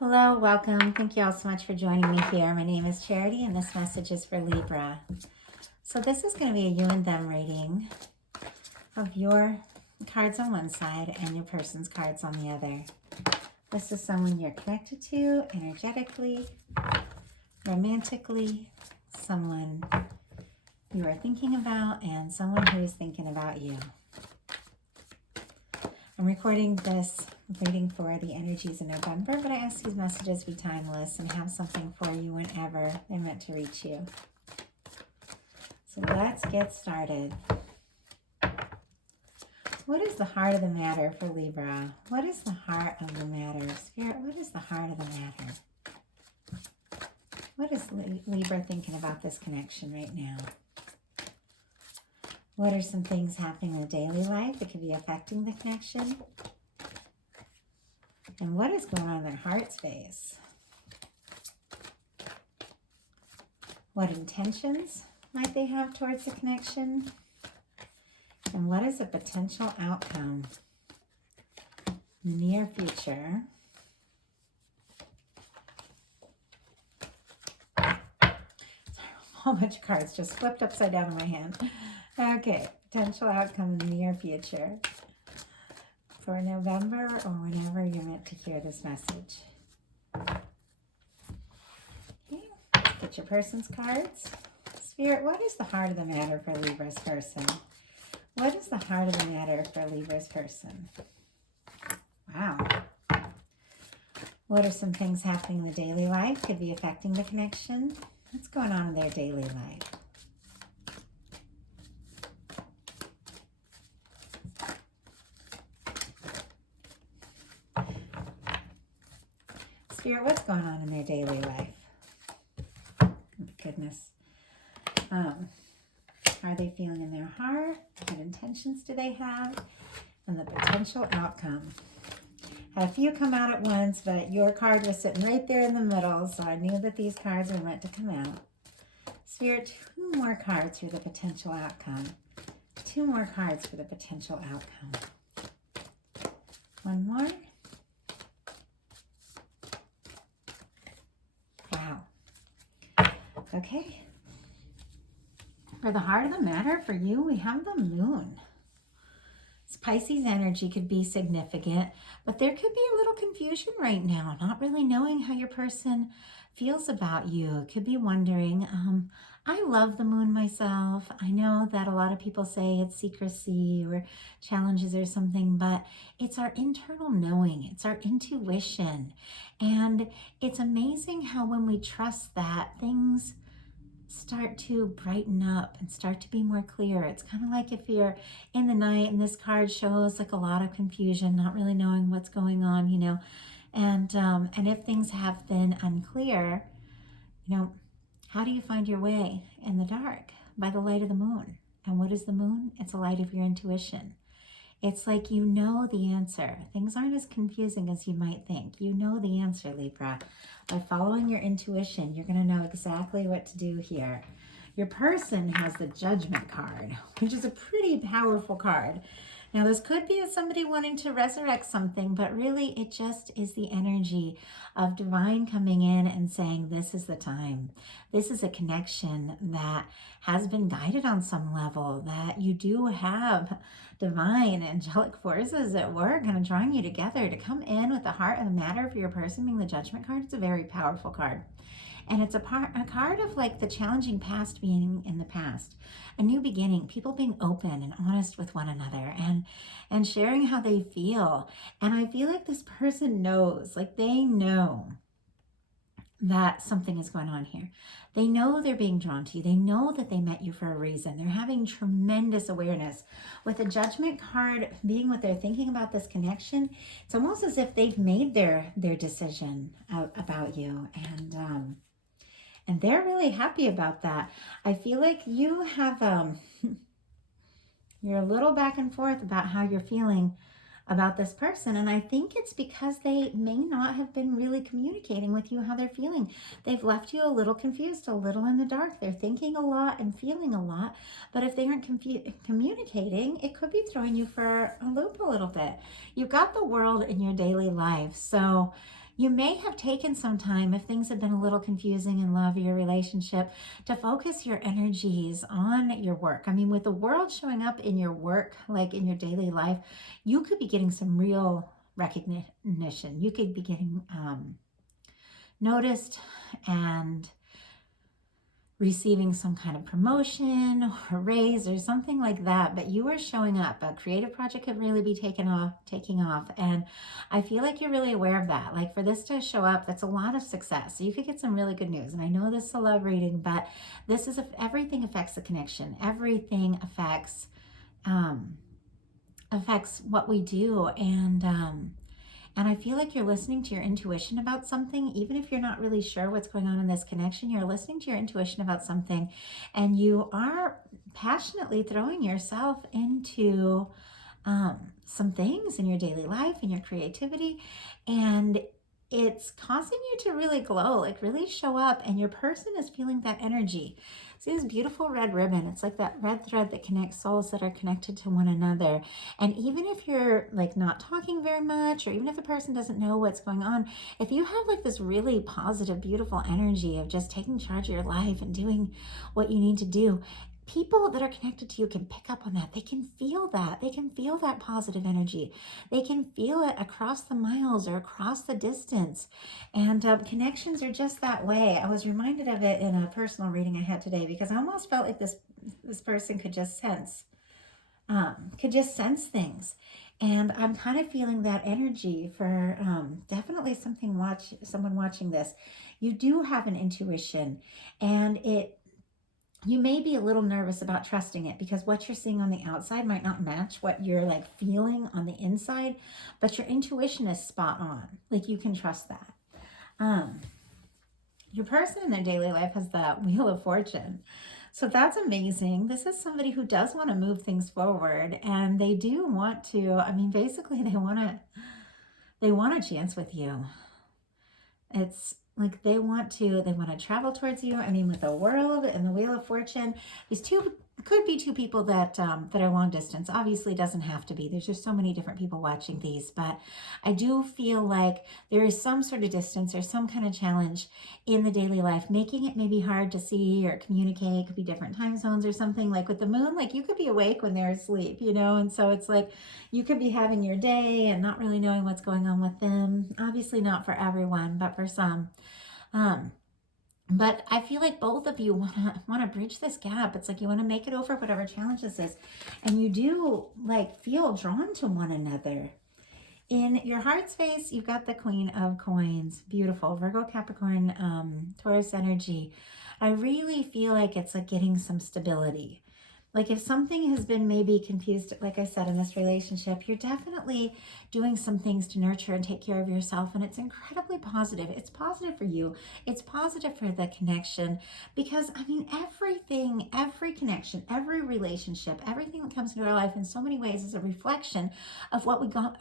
Hello, welcome. Thank you all so much for joining me here. My name is Charity and this message is for Libra. So this is going to be a you and them reading of your cards on one side and your person's cards on the other. This is someone you're connected to energetically, romantically, someone you are thinking about, and someone who is thinking about you. I'm recording this reading for the energies in November, but I ask these messages be timeless and have something for you whenever they're meant to reach you. So let's get started. What is the heart of the matter for Libra? What is the heart of the matter? Spirit, what is the heart of the matter? What is Libra thinking about this connection right now? What are some things happening in the daily life that could be affecting the connection? And what is going on in their heart space? What intentions might they have towards the connection? And what is a potential outcome in the near future? Sorry, a whole bunch of cards just flipped upside down in my hand. Okay, potential outcome in the near future for November or whenever you're meant to hear this message. Okay, let's get your person's cards. Spirit, what is the heart of the matter for Libra's person? What is the heart of the matter for Libra's person? Wow. What are some things happening in the daily life? Could be affecting the connection. What's going on in their daily life? Spirit, what's going on in their daily life? Oh, goodness. Are they feeling in their heart? What intentions do they have? And the potential outcome. Had a few come out at once, but your card was sitting right there in the middle, so I knew that these cards were meant to come out. Spirit, 2 more cards for the potential outcome. 2 more cards for the potential outcome. 1 more. Wow. Okay. For the heart of the matter for you, we have the moon. This Pisces energy could be significant, but there could be a little confusion right now, not really knowing how your person feels about you. Could be wondering, I love the moon myself. I know that a lot of people say it's secrecy or challenges or something, but it's our internal knowing. It's our intuition. And it's amazing how when we trust that, things start to brighten up and start to be more clear. It's kind of like if you're in the night and this card shows like a lot of confusion, not really knowing what's going on, you know, and if things have been unclear, you know, how do you find your way in the dark? By the light of the moon. And what is the moon? It's a light of your intuition. It's like you know the answer. Things aren't as confusing as you might think. You know the answer, Libra. By following your intuition, you're going to know exactly what to do here. Your person has the Judgment card, which is a pretty powerful card. Now, this could be somebody wanting to resurrect something, but really it just is the energy of divine coming in and saying, this is the time. This is a connection that has been guided on some level, that you do have divine angelic forces at work kind of drawing you together to come in with the heart of the matter for your person being the Judgment card. It's a very powerful card. And it's a card of like the challenging past being in the past, a new beginning, people being open and honest with one another and sharing how they feel. And I feel like this person knows, like they know that something is going on here. They know they're being drawn to you. They know that they met you for a reason. They're having tremendous awareness. With the Judgment card being what they're thinking about this connection, it's almost as if they've made their decision about you. And they're really happy about that. I feel like you have, you're a little back and forth about how you're feeling about this person. And I think it's because they may not have been really communicating with you how they're feeling. They've left you a little confused, a little in the dark. They're thinking a lot and feeling a lot. But if they aren't communicating, it could be throwing you for a loop a little bit. You've got the world in your daily life. So You may have taken some time, if things have been a little confusing in love or your relationship, to focus your energies on your work. I mean, with the world showing up in your work, like in your daily life, you could be getting some real recognition. You could be getting noticed and receiving some kind of promotion or raise or something like that, but you are showing up. A creative project could really be taking off, and I feel like you're really aware of that. Like, for this to show up, that's a lot of success. So you could get some really good news. And I know this is a love reading, but this is everything affects the connection. Everything affects what we do, and I feel like you're listening to your intuition about something. Even if you're not really sure what's going on in this connection, you're listening to your intuition about something, and you are passionately throwing yourself into some things in your daily life, in your creativity, and it's causing you to really glow, like really show up, and your person is feeling that energy. See this beautiful red ribbon? It's like that red thread that connects souls that are connected to one another. And even if you're like not talking very much, or even if the person doesn't know what's going on, if you have like this really positive, beautiful energy of just taking charge of your life and doing what you need to do, people that are connected to you can pick up on that. They can feel that. They can feel that positive energy. They can feel it across the miles or across the distance. And connections are just that way. I was reminded of it in a personal reading I had today, because I almost felt like this person could just sense things. And I'm kind of feeling that energy for definitely someone watching this. You do have an intuition, and you may be a little nervous about trusting it, because what you're seeing on the outside might not match what you're like feeling on the inside, but your intuition is spot on. Like, you can trust that. Your person in their daily life has the Wheel of Fortune. So that's amazing. This is somebody who does want to move things forward, and they do want to, I mean, basically they want a chance with you. It's like they want to travel towards you. I mean, with the World and the Wheel of Fortune, these could be two people that are long distance. Obviously, it doesn't have to be. There's just so many different people watching these, but I do feel like there is some sort of distance or some kind of challenge in the daily life, making it maybe hard to see or communicate. It could be different time zones or something. Like with the moon, like you could be awake when they're asleep, and so it's like you could be having your day and not really knowing what's going on with them. Obviously not for everyone, but for some. But I feel like both of you want to bridge this gap. It's like you want to make it over whatever challenge this is. And you do like feel drawn to one another. In your heart space, you've got the Queen of Coins. Beautiful. Virgo, Capricorn, Taurus energy. I really feel like it's like getting some stability. Like if something has been maybe confused, like I said, in this relationship, you're definitely doing some things to nurture and take care of yourself. And it's incredibly positive. It's positive for you. It's positive for the connection, because I mean, everything, every connection, every relationship, everything that comes into our life in so many ways is a reflection of what we've got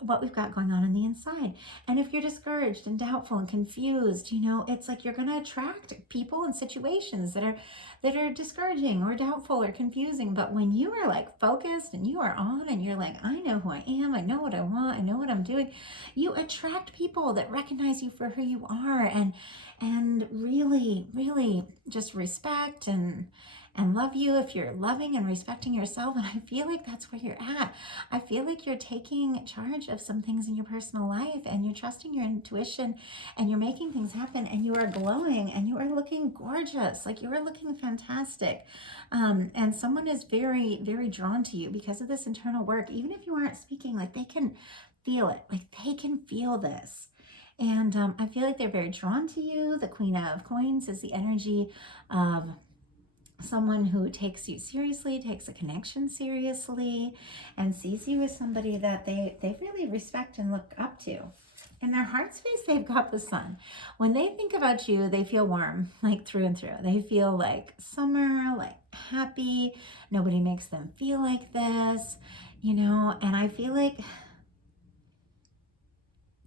going on the inside. And if you're discouraged and doubtful and confused, it's like you're going to attract people and situations that are discouraging or doubtful or confusing. But when you are like focused and you are on and you're like, I know who I am, I know what I want, I know what I'm doing, you attract people that recognize you for who you are and really, really just respect and love you if you're loving and respecting yourself. And I feel like that's where you're at. I feel like you're taking charge of some things in your personal life, and you're trusting your intuition, and you're making things happen, and you are glowing, and you are looking gorgeous. Like, you are looking fantastic. And someone is very, very drawn to you because of this internal work. Even if you aren't speaking, like, they can feel it. Like, they can feel this. And I feel like they're very drawn to you. The Queen of Coins is the energy of someone who takes you seriously, takes a connection seriously, and sees you as somebody that they really respect and look up to. In their heart space, they've got the Sun. When they think about you, they feel warm, like through and through. They feel like summer, like happy. Nobody makes them feel like this, and I feel like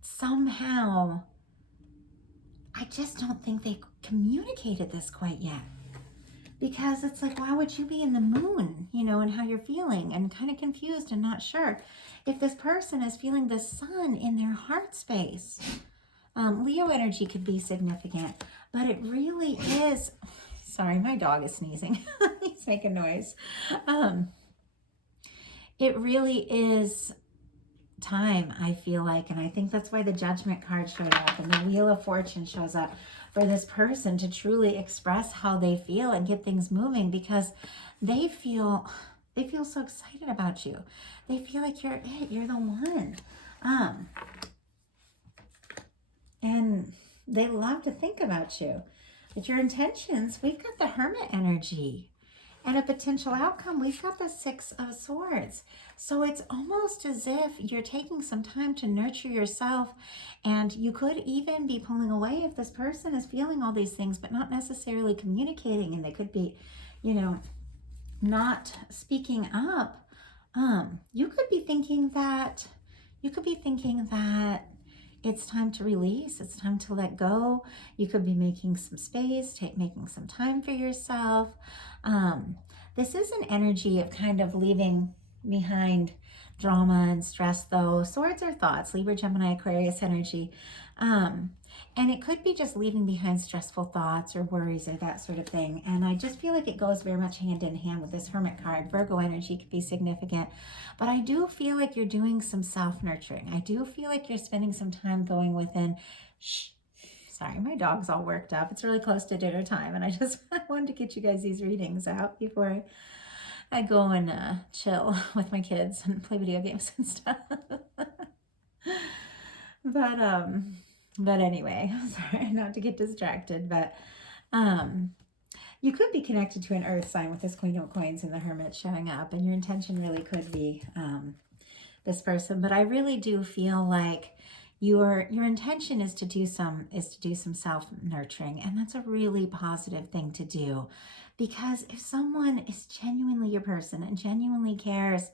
somehow, I just don't think they communicated this quite yet. Because it's like, why would you be in the moon, and how you're feeling and kind of confused and not sure if this person is feeling the Sun in their heart space? Leo energy could be significant, but it really is, sorry, my dog is sneezing. He's making noise. It really is time, I feel like, and I think that's why the Judgment card showed up and the Wheel of Fortune shows up for this person to truly express how they feel and get things moving, because they feel so excited about you. They feel like you're it, you're the one. And they love to think about you. But your intentions, we've got the Hermit energy. And a potential outcome, we've got the Six of Swords. So it's almost as if you're taking some time to nurture yourself, and you could even be pulling away if this person is feeling all these things, but not necessarily communicating, and they could be, you know, not speaking up. You could be thinking that it's time to release, it's time to let go. You could be making some space, making some time for yourself. This is an energy of kind of leaving behind drama and stress, though. Swords are thoughts, Libra, Gemini, Aquarius energy. And it could be just leaving behind stressful thoughts or worries or that sort of thing. And I just feel like it goes very much hand in hand with this Hermit card. Virgo energy could be significant. But I do feel like you're doing some self-nurturing. I do feel like you're spending some time going within. Shh. Sorry, my dog's all worked up. It's really close to dinner time, and I just wanted to get you guys these readings out before I go and chill with my kids and play video games and stuff. But anyway, sorry not to get distracted, but you could be connected to an earth sign with this Queen of Coins and the Hermit showing up, and your intention really could be this person. But I really do feel like your intention is to do some self-nurturing, and that's a really positive thing to do. Because if someone is genuinely your person and genuinely cares,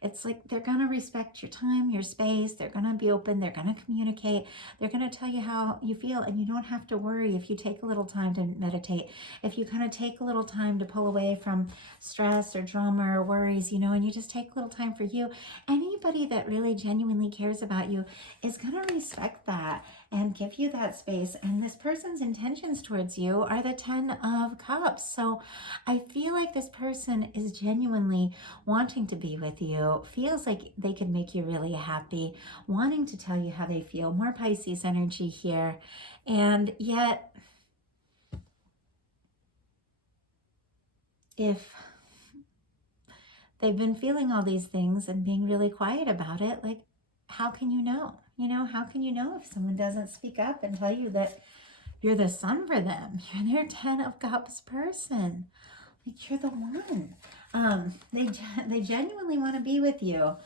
it's like they're going to respect your time, your space. They're going to be open. They're going to communicate. They're going to tell you how you feel. And you don't have to worry if you take a little time to meditate, if you kind of take a little time to pull away from stress or drama or worries, you know, and you just take a little time for you. Anybody that really genuinely cares about you is going to respect that and give you that space. And this person's intentions towards you are the 10 of Cups. So I feel like this person is genuinely wanting to be with you, feels like they could make you really happy, wanting to tell you how they feel. More Pisces energy here. And yet, if they've been feeling all these things and being really quiet about it, like, how can you know? You know, how can you know if someone doesn't speak up and tell you that you're the sun for them? You're their 10 of Cups person. Like, you're the one. They genuinely want to be with you.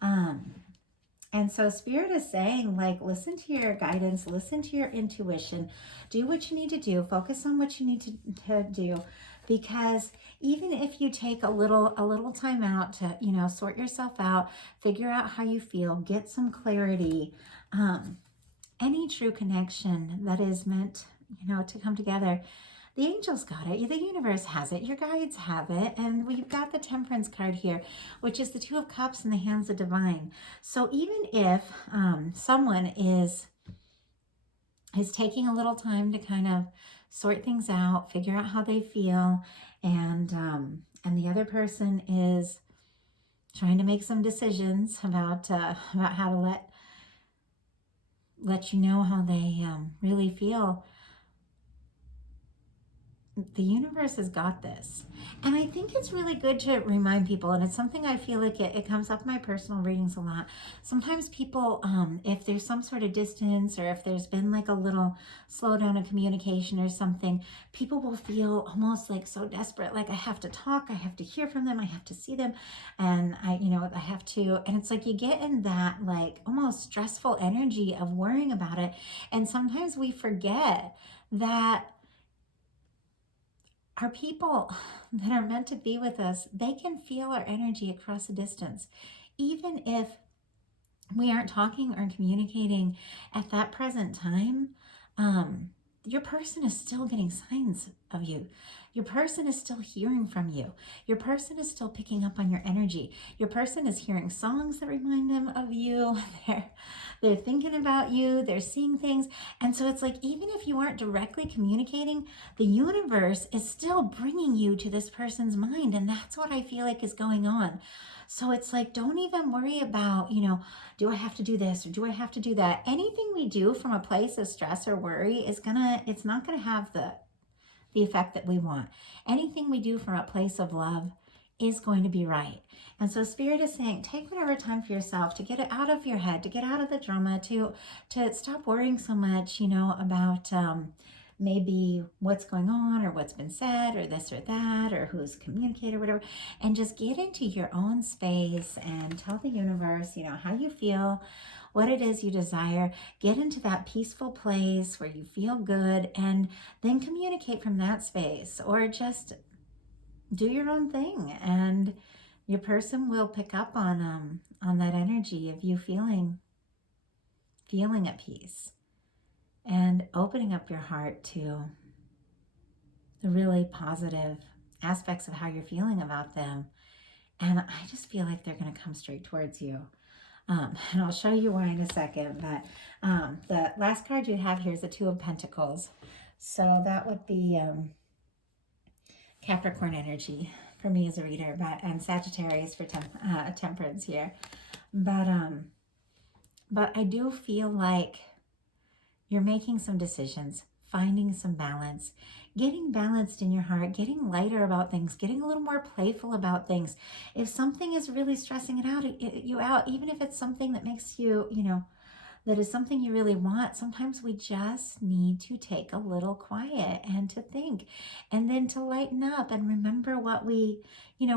And so Spirit is saying, like, listen to your guidance, listen to your intuition, do what you need to do, focus on what you need to do. Because even if you take a little time out to, you know, sort yourself out, figure out how you feel, get some clarity, any true connection that is meant, you know, to come together, the angels got it, the universe has it, your guides have it, and we've got the Temperance card here, which is the 2 of Cups in the hands of divine. So even if someone is taking a little time to kind of sort things out, figure out how they feel, and the other person is trying to make some decisions about how to let you know how they really feel, the universe has got this. And I think it's really good to remind people, and it's something I feel like it comes up in my personal readings a lot. Sometimes people, if there's some sort of distance, or if there's been like a little slowdown in communication or something, people will feel almost like so desperate, like I have to talk, I have to hear from them, I have to see them, and I have to, and it's like you get in that like almost stressful energy of worrying about it. And sometimes we forget that our people that are meant to be with us, they can feel our energy across a distance. Even if we aren't talking or communicating at that present time, your person is still getting signs of you. your person is still hearing from you. Your person is still picking up on your energy. Your person is hearing songs that remind them of you. They're thinking about you. They're seeing things. And so it's like, even if you aren't directly communicating, the universe is still bringing you to this person's mind. And that's what I feel like is going on. So it's like, don't even worry about, do I have to do this or do I have to do that? Anything we do from a place of stress or worry it's not gonna have the effect that we want. Anything we do from a place of love is going to be right. And so Spirit is saying, take whatever time for yourself to get it out of your head, to get out of the drama, to stop worrying so much, about maybe what's going on or what's been said or this or that or who's communicated or whatever, and just get into your own space and tell the universe, how you feel, what it is you desire. Get into that peaceful place where you feel good, and then communicate from that space, or just do your own thing, and your person will pick up on that energy of you feeling at peace and opening up your heart to the really positive aspects of how you're feeling about them. And I just feel like they're going to come straight towards you. And I'll show you why in a second. But the last card you have here is the Two of Pentacles. So that would be Capricorn energy for me as a reader, and Sagittarius for Temperance here. But I do feel like you're making some decisions, finding some balance, getting balanced in your heart, getting lighter about things, getting a little more playful about things. If something is really stressing you out, even if it's something that makes you, that is something you really want, sometimes we just need to take a little quiet and to think, and then to lighten up and remember what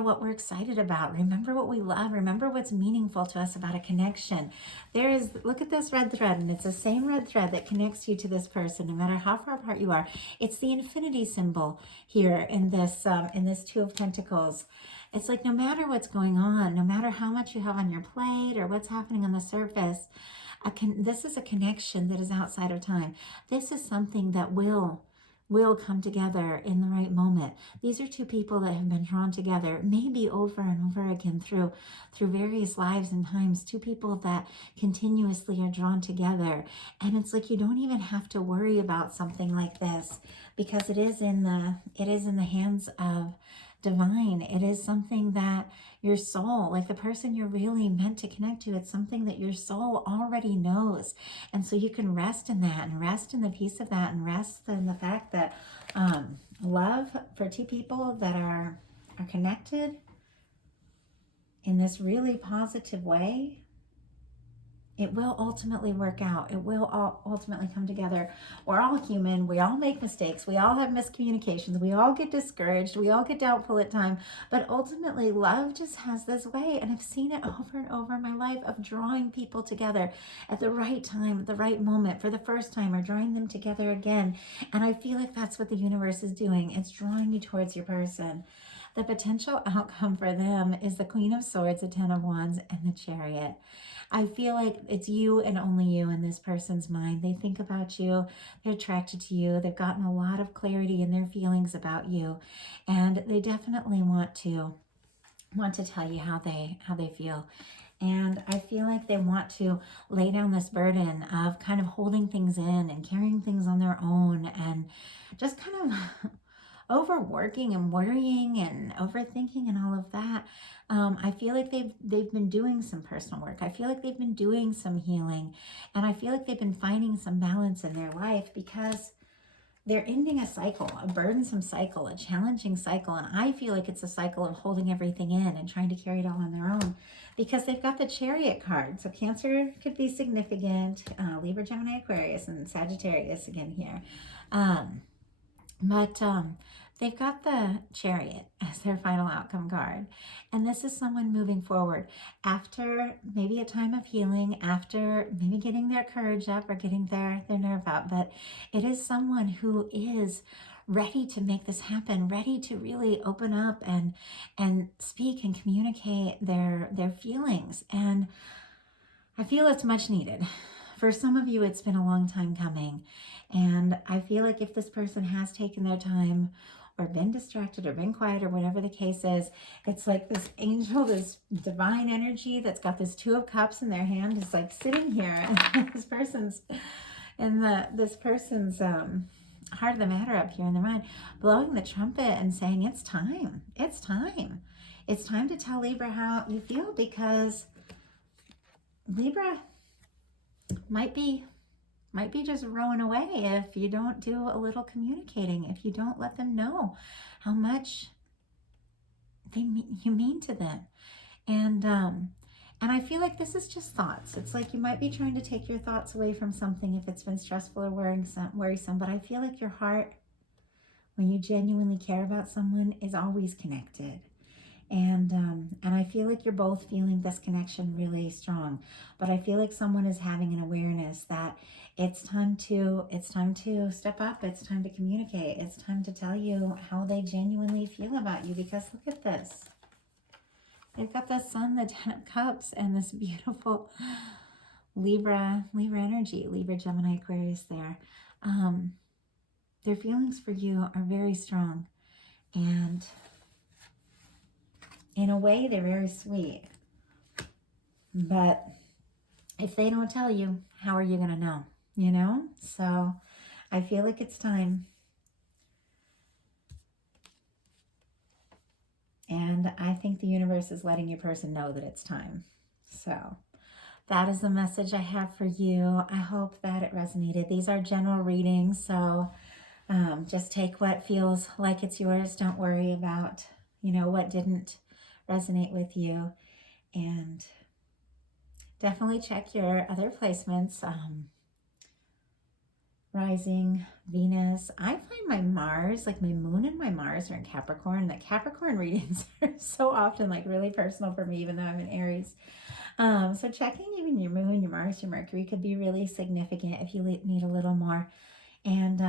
what we're excited about. Remember what we love. Remember what's meaningful to us about a connection. Look at this red thread, and it's the same red thread that connects you to this person, no matter how far apart you are. It's the infinity symbol here in this Two of Pentacles. It's like, no matter what's going on, no matter how much you have on your plate or what's happening on the surface, this is a connection that is outside of time. This is something that will come together in the right moment. These are two people that have been drawn together, maybe over and over again through various lives and times. Two people that continuously are drawn together. And it's like, you don't even have to worry about something like this, because it is in the hands of divine. It is something that your soul, like the person you're really meant to connect to, it's something that your soul already knows. And so you can rest in that, and rest in the peace of that, and rest in the fact that love for two people that are connected in this really positive way, it will ultimately work out. It will all ultimately come together. We're all human. We all make mistakes. We all have miscommunications. We all get discouraged. We all get doubtful at times. But ultimately, love just has this way. And I've seen it over and over in my life of drawing people together at the right time, at the right moment, for the first time, or drawing them together again. And I feel like that's what the universe is doing. It's drawing you towards your person. The potential outcome for them is the Queen of Swords, the Ten of Wands, and the Chariot. I feel like it's you and only you in this person's mind. They think about you. They're attracted to you. They've gotten a lot of clarity in their feelings about you. And they definitely want to tell you how they feel. And I feel like they want to lay down this burden of kind of holding things in and carrying things on their own, and just kind of overworking and worrying and overthinking and all of that. I feel like they've been doing some personal work. I feel like they've been doing some healing, and I feel like they've been finding some balance in their life, because they're ending a cycle, a burdensome cycle, a challenging cycle. And I feel like it's a cycle of holding everything in and trying to carry it all on their own, because they've got the Chariot card. So Cancer could be significant, Libra, Gemini, Aquarius, and Sagittarius again here. But they've got the Chariot as their final outcome card. And this is someone moving forward after maybe a time of healing, after maybe getting their courage up or getting their nerve up. But it is someone who is ready to make this happen, ready to really open up and speak and communicate their feelings. And I feel it's much needed. For some of you, it's been a long time coming. And I feel like if this person has taken their time, or been distracted or been quiet or whatever the case is. It's like this angel, this divine energy that's got this 2 of Cups in their hand is like sitting here, and this person's heart of the matter up here in their mind, blowing the trumpet and saying, it's time. It's time. It's time to tell Libra how you feel, because Libra might be just rowing away if you don't do a little communicating, if you don't let them know how much you mean to them. And I feel like this is just thoughts. It's like you might be trying to take your thoughts away from something if it's been stressful or worrisome, but I feel like your heart, when you genuinely care about someone, is always connected. And I feel like you're both feeling this connection really strong, but I feel like someone is having an awareness that it's time to step up. It's time to communicate. It's time to tell you how they genuinely feel about you, because look at this. They've got the Sun, the 10 of Cups, and this beautiful Libra energy, Libra, Gemini, Aquarius there. Their feelings for you are very strong, and in a way, they're very sweet. But if they don't tell you, how are you going to know? You know? So I feel like it's time. And I think the universe is letting your person know that it's time. So that is the message I have for you. I hope that it resonated. These are general readings, so just take what feels like it's yours. Don't worry about, what didn't resonate with you. And definitely check your other placements. Rising, Venus. I find my Mars, like my moon and my Mars are in Capricorn. The Capricorn readings are so often like really personal for me, even though I'm in Aries. So checking even your moon, your Mars, your Mercury could be really significant if you need a little more. And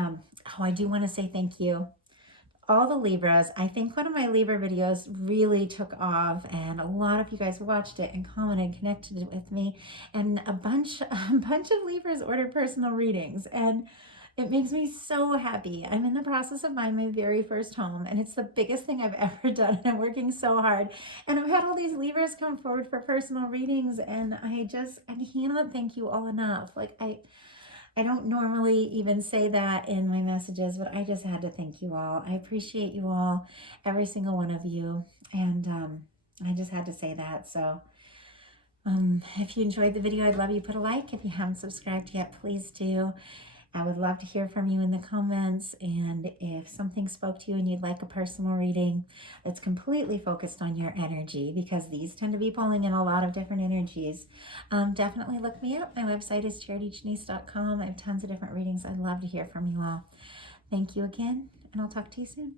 I do want to say thank you. All the Libras. I think one of my Libra videos really took off, and a lot of you guys watched it and commented, connected with me, and a bunch of Libras ordered personal readings, and it makes me so happy. I'm in the process of buying my very first home, and it's the biggest thing I've ever done, and I'm working so hard, and I've had all these Libras come forward for personal readings, and I cannot thank you all enough. Like, I don't normally even say that in my messages, but I just had to thank you all. I appreciate you all, every single one of you. And I just had to say that. So if you enjoyed the video, I'd love you to put a like. If you haven't subscribed yet, please do. I would love to hear from you in the comments. And if something spoke to you and you'd like a personal reading that's completely focused on your energy, because these tend to be pulling in a lot of different energies, definitely look me up. My website is charityjanice.com. I have tons of different readings. I'd love to hear from you all. Thank you again, and I'll talk to you soon.